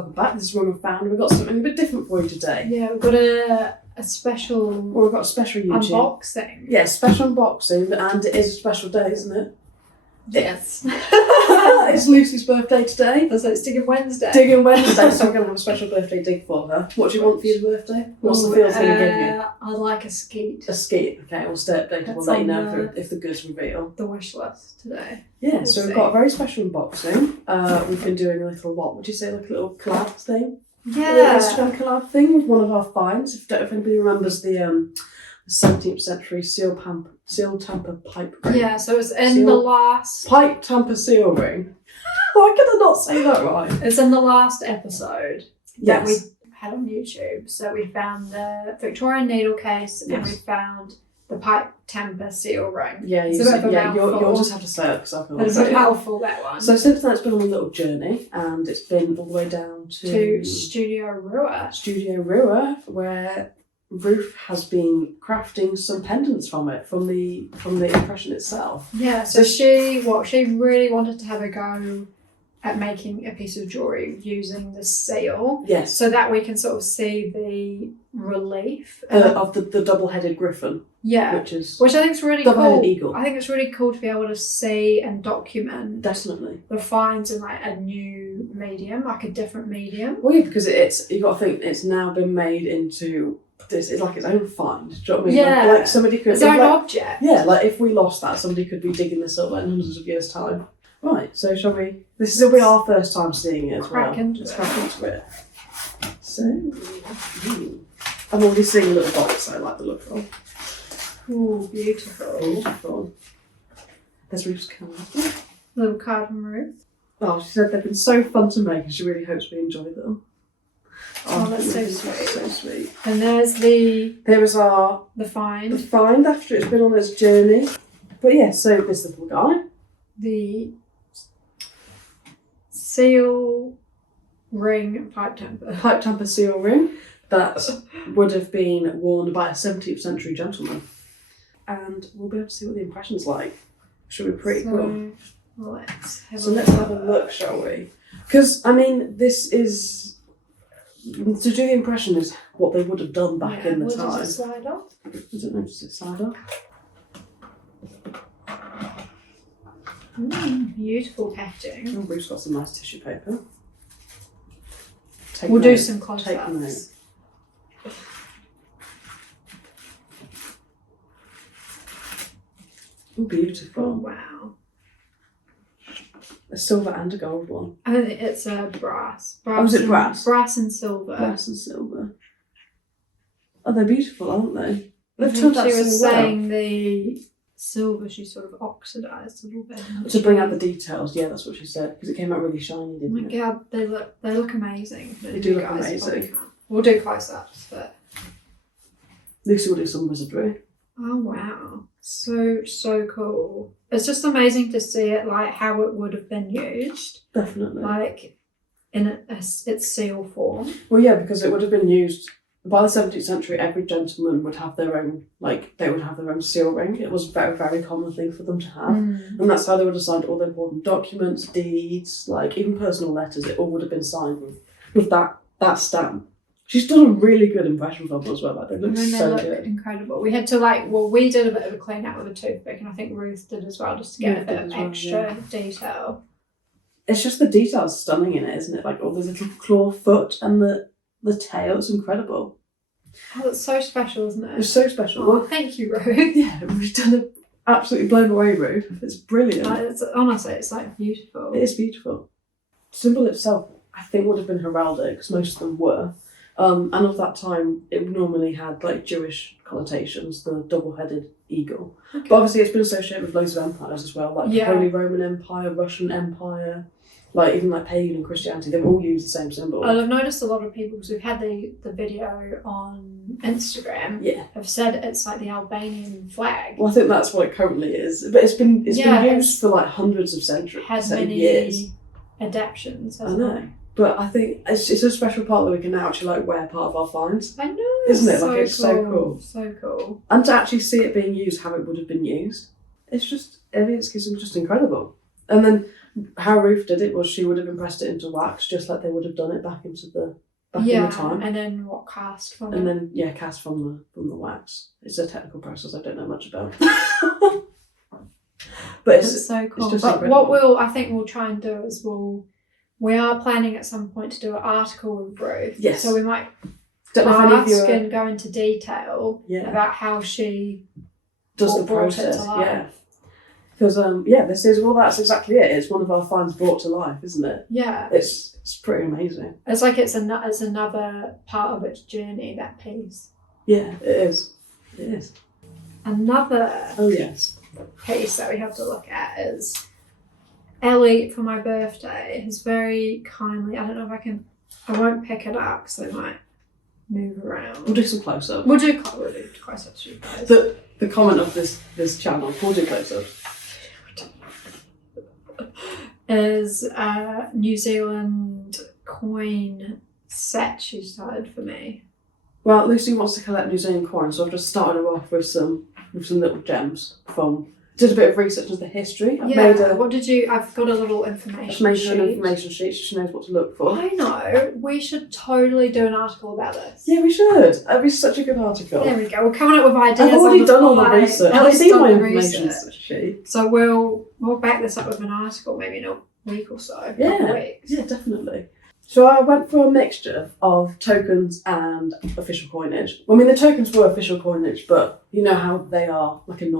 welcome back. This is when we found we've got something a bit different for you today. Yeah, we've got a special Well, we've got a special YouTube. unboxing. Yeah, special unboxing, and it is a special day, isn't it? Yes. It's Lucy's birthday today. So it's Digging Wednesday. Digging Wednesday, so we're going to have a special birthday dig for her. What do you want for your birthday? What's the feels going to give you? I'd like a skeet. A skeet. Okay, we'll stay updated. We'll That's let you on know if the goods reveal. The wish list today. Yeah, We'll so see. we've got a very special unboxing. We've been doing a little, what would you say, like a little collab thing? A little Yeah. Instagram collab thing with one of our finds. If anybody remembers the 17th century seal tamper pipe ring. Yeah, so it's in the last... Pipe tamper seal ring. Why could I not say that right? It's in the last episode that we Yes. had on YouTube. So we found the Victorian needle case and we found the pipe tamper seal ring. Yeah, It's a bit of a mouthful. you'll just have to say it because I can't It's say a it. mouthful, that one. So since then it's been on a little journey and it's been all the way down to Studio Rua. Studio Rua, where Ruth has been crafting some pendants from the impression itself. Yeah, so she really wanted to have a go at making a piece of jewellery using the seal. Yes. So that we can sort of see the relief Of the double-headed griffin. yeah. Which I think is really double-headed cool. eagle. I think it's really cool to be able to see and document Definitely. the finds in like a new medium, like a different medium. Well, yeah, because you got to think it's now been made into this. It's like its own find. Do you know what I mean? Yeah. Like somebody could. It's our like, object. Yeah, like if we lost that, somebody could be digging this up like in hundreds of years' time. Right. So shall we? This will be our first time seeing it as well. Crack into Let's it. crack into it. So, I'm already seeing a little box I like the look of. Ooh, beautiful. Beautiful. There's Ruth's card. Little card from Ruth. Oh, she said they've been so fun to make and she really hopes we enjoy them. Oh, that's so this is sweet. So sweet. And there's the There is the find. find after it's been on its journey. But yeah, so this little guy. The seal ring pipe tamper. Pipe tamper seal ring that would have been worn by a 17th century gentleman. And we'll be able to see what the impression's like. Should be pretty cool. Let's have So let's have a look, shall we? Because, I mean, this is... To do the impression is what they would have done back in the time. Does it slide off? I don't know, does it slide up? Beautiful packaging. Oh, Bruce got some nice tissue paper. We'll do note. some Take close-ups. note. Oh, beautiful. Oh, wow. A silver and a gold one. I think it's brass. Oh, is it brass? Brass and silver. Brass and silver. Oh, they're beautiful, aren't they? I They've think turned out she was so well. saying the silver she sort of oxidised a little bit. To bring out the details, yeah, that's what she said. Because it came out really shiny, Oh didn't my it? god, they look amazing. They do look Guys, amazing. probably can't. We'll do close-ups, but Lucy will do some wizardry. oh wow, so cool. It's just amazing to see it like how it would have been used, Definitely. like in its seal form. Well, yeah, because it would have been used by the 17th century. Every gentleman would have their own, they would have their own seal ring. It was a very, very common thing for them to have, and that's how they would have signed all their important documents, deeds, like even personal letters. It all would have been signed with that stamp. She's done a really good impression of them as well. Like they look And then they so look good. incredible. We had to we did a bit of a clean out with a toothpick, and I think Ruth did as well, just to get Ruth a bit did of as well, extra detail. It's just the details stunning in it, isn't it? Like all the little claw foot and the tail. It's incredible. Oh, it's so special, isn't it? It's so special. Oh, thank you, Ruth. Yeah, we've done it. Absolutely blown away, Ruth. It's brilliant. Honestly, it's like beautiful. It is beautiful. The symbol itself, I think, would have been heraldic, because most of them were. And of that time, it normally had like Jewish connotations, the double-headed eagle. Okay. But obviously, it's been associated with loads of empires as well, like the Holy Roman Empire, Russian Empire, like even like pagan and Christianity. They've all used the same symbol. I've noticed a lot of people, because we've had the video on Instagram, Yeah. have said it's like the Albanian flag. Well, I think that's what it currently is, but it's been Yeah, used for like hundreds of centuries, Has many years. adaptations, I hasn't know. it? But I think it's a special part that we can now actually like wear part of our finds. I know. Isn't it? Like, it's so cool. So cool. And to actually see it being used how it would have been used, it's just, I mean, it's just incredible. And then how Ruth did it was she would have impressed it into wax, just like they would have done it back in the time. And then cast from it? And then cast from the wax. It's a technical process I don't know much about. But it's so cool. It's just but incredible. what I think we'll try and do is we are planning at some point to do an article with Ruth. Yes. So we might ask and go into detail about how she does the process. Yeah. Because that's exactly it. It's one of our finds brought to life, isn't it? Yeah. It's pretty amazing. It's like it's another part of its journey, that piece. Yeah, it is. It is. Another piece that we have to look at is Ellie, for my birthday, has very kindly, I don't know if I won't pick it up because they might move around. We'll do some close-up. We'll do close-ups for you guys. The comment of this channel, we'll do close-up, is a New Zealand coin set she started for me. Well, Lucy wants to collect New Zealand coins, so I've just started her off with some little gems did a bit of research into the history. I've got a little information sheet. I've made her an information sheet so she knows what to look for. I know. We should totally do an article about this. Yeah, we should. That'd be such a good article. There we go. We're coming up with ideas. I've already done all the research. I've seen my information sheet. So we'll back this up with an article maybe in a week or so. Yeah. Weeks. Yeah, definitely. So I went for a mixture of tokens and official coinage. I mean, the tokens were official coinage, but you know how they are like a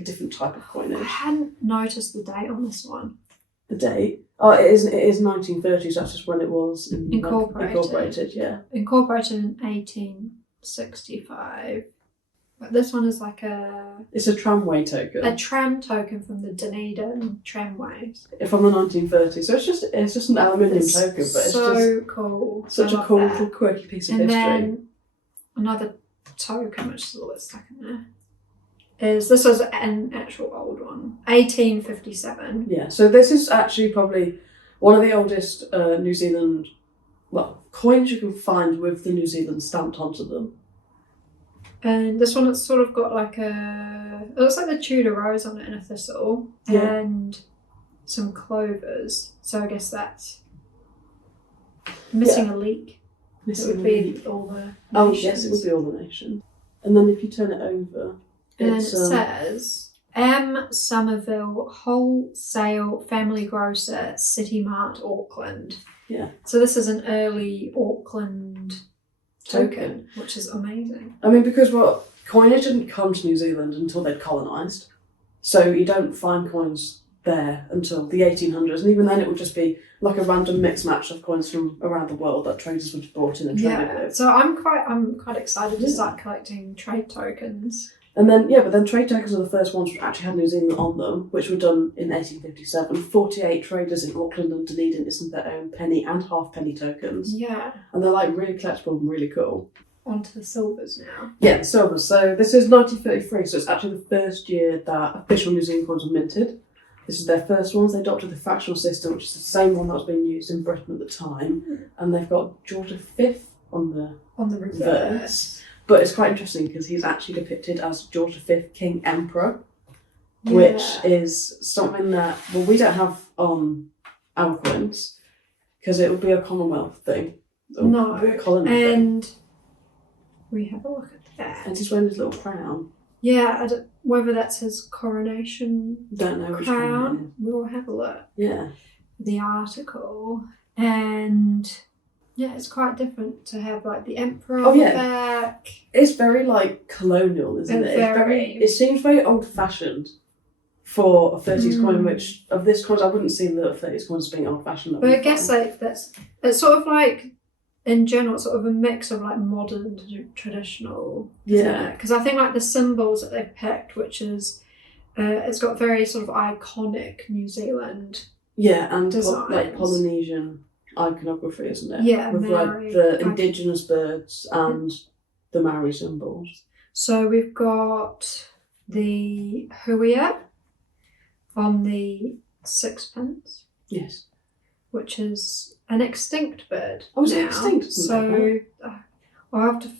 different type of coinage. I hadn't noticed the date on this one. The date? Oh, it is 1930s. That's just when it was incorporated. Yeah. Incorporated in 1865. But this one is like it's a tramway token. A tram token from the Dunedin tramways. From the 1930s. So it's just an aluminium token, but it's so just cool. Such a cool little quirky piece of history. And then another token, which is a little bit stuck in there, this was an actual old one. 1857. Yeah, so this is actually probably one of the oldest New Zealand coins you can find with the New Zealand stamped onto them. And this one, it's sort of got it looks like the Tudor rose on it and a thistle and some clovers. So I guess that's missing a leak. It would be all the nations. Oh yes, it would be all the nations. And then if you turn it over, and then it says M. Somerville Wholesale Family Grocer, City Mart, Auckland. Yeah. So this is an early Auckland token, which is amazing. I mean, because coinage didn't come to New Zealand until they'd colonised, so you don't find coins there until the 1800s, and even then it would just be like a random mix match of coins from around the world that traders would have brought in and traded with. So I'm quite excited to start collecting trade tokens. And then but then trade tokens are the first ones which actually had New Zealand on them, which were done in 1857. 48 traders in Auckland and Dunedin issued their own penny and half-penny tokens. Yeah. And they're really collectible and really cool. Onto the silvers now. Yeah, the silvers. So this is 1933, so it's actually the first year that official New Zealand coins were minted. This is their first ones. They adopted the fractional system, which is the same one that was being used in Britain at the time. And they've got George V on the reverse. But it's quite interesting because he's actually depicted as George V, King Emperor, which is something that, we don't have on our coins because it would be a Commonwealth thing. No, a colony and thing. We have a look at that. And he's wearing his little crown. Yeah, I don't, whether that's his coronation Don't know which crown. We'll have a look. Yeah. The article. And yeah, it's quite different to have the emperor on the back. It's very colonial, isn't it? It seems very old fashioned for a 30s coin, which of this coins I wouldn't see the 30s coins being old fashioned. But I guess it's sort of in general, it's sort of a mix of modern to traditional. Yeah. Because I think the symbols that they've picked, which is it's got very sort of iconic New Zealand. Yeah, and designs. Polynesian iconography, isn't it? Yeah, with the indigenous birds and the Maori symbols. So we've got the huia on the sixpence. Yes. Which is an extinct bird. Oh, is it extinct? So I'll have to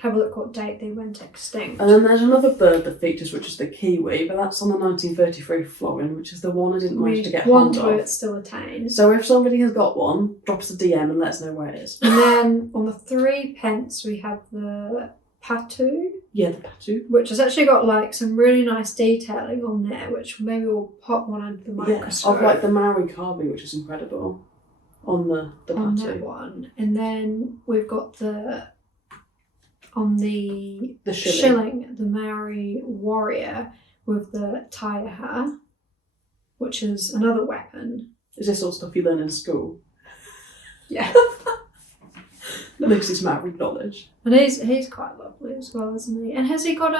have a look what date they went extinct. And then there's another bird that features, which is the kiwi, but that's on the 1933 florin, which is the one I didn't manage to get hold of. Where it's still attained. So if somebody has got one, drop us a DM and let us know where it is. And then on the 3 pence we have the patu. Yeah, the patu. Which has actually got like some really nice detailing on there, which maybe we'll pop one under the microscope. Of like the Maori carving, which is incredible. On the patu. On that one. And then we've got on the shilling, the Maori warrior with the taiaha, which is another weapon. Is this all stuff you learn in school? Yeah. That makes his Maori knowledge. And he's quite lovely as well, isn't he? And has he got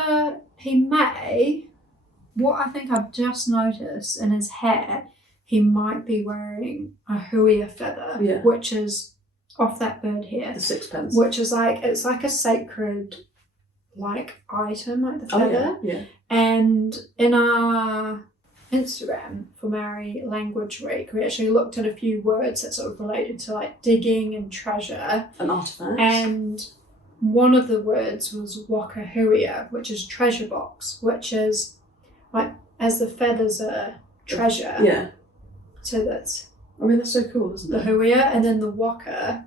what I think I've just noticed in his hair, he might be wearing a huia feather, which is off that bird here. The 6 pence. Which is it's like a sacred item, like the feather. Oh, yeah. And in our Instagram for Maori Language Week, we actually looked at a few words that sort of related to digging and treasure. And artifacts. And one of the words was waka huia, which is treasure box, which is as the feathers are treasure. Yeah. So that's so cool, isn't it? The huia, and then the waka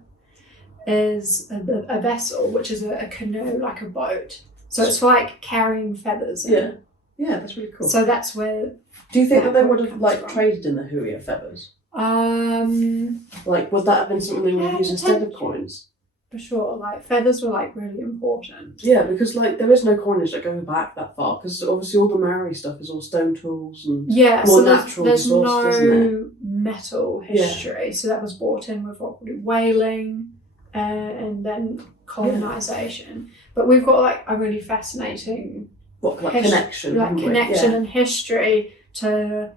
is a vessel, which is a canoe, like a boat. So it's like carrying feathers. Yeah. Yeah, that's really cool. So that's where. Do you think that they would have traded in the huia feathers? Would that have been something they would use instead of coins? For sure, feathers were really important. Yeah, because there is no coinage that goes back that far, because obviously all the Maori stuff is all stone tools and more natural there's resources, no isn't it? metal history, so that was brought in with whaling and then colonisation. But we've got a really fascinating connection, and history to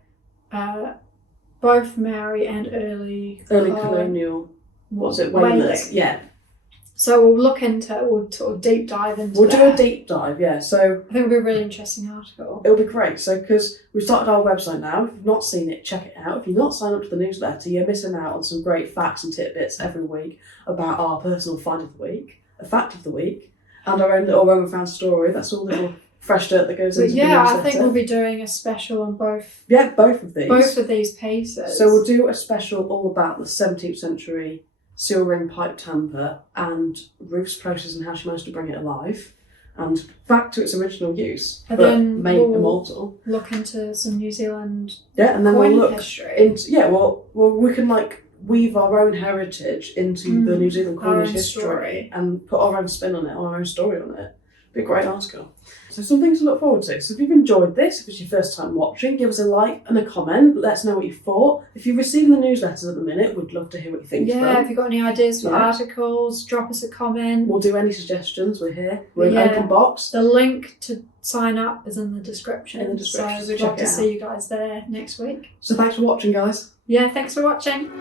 both Maori and early colonial. What's it? Whalers. Yeah. So we'll sort of deep dive into We'll do a deep dive, yeah. So I think it'll be a really interesting article. It'll be great. So, because we've started our website now, if you've not seen it, check it out. If you're not signed up to the newsletter, you're missing out on some great facts and tidbits every week about our personal find of the week, a fact of the week, and our own little when we found story. That's all little fresh dirt that goes into the newsletter. I think we'll be doing a special on both. Yeah, both of these. Both of these pieces. So we'll do a special all about the 17th century seal ring pipe tamper and Ruth's process and how she managed to bring it alive and back to its original use, and but then made immortal. Look into some New Zealand and then coin we'll look history. Well, we can weave our own heritage into the New Zealand coinage history and put our own spin on it, our own story on it. Be a great article. So some things to look forward to. So if you've enjoyed this, if it's your first time watching, give us a like and a comment. Let us know what you thought. If you're receiving the newsletters at the minute, we'd love to hear what you think. Yeah, if you've got any ideas for articles, drop us a comment. We'll do any suggestions. We're here. We're an open box. The link to sign up is in the description. So we'd love to see you guys there next week. So thanks for watching, guys. Yeah, thanks for watching.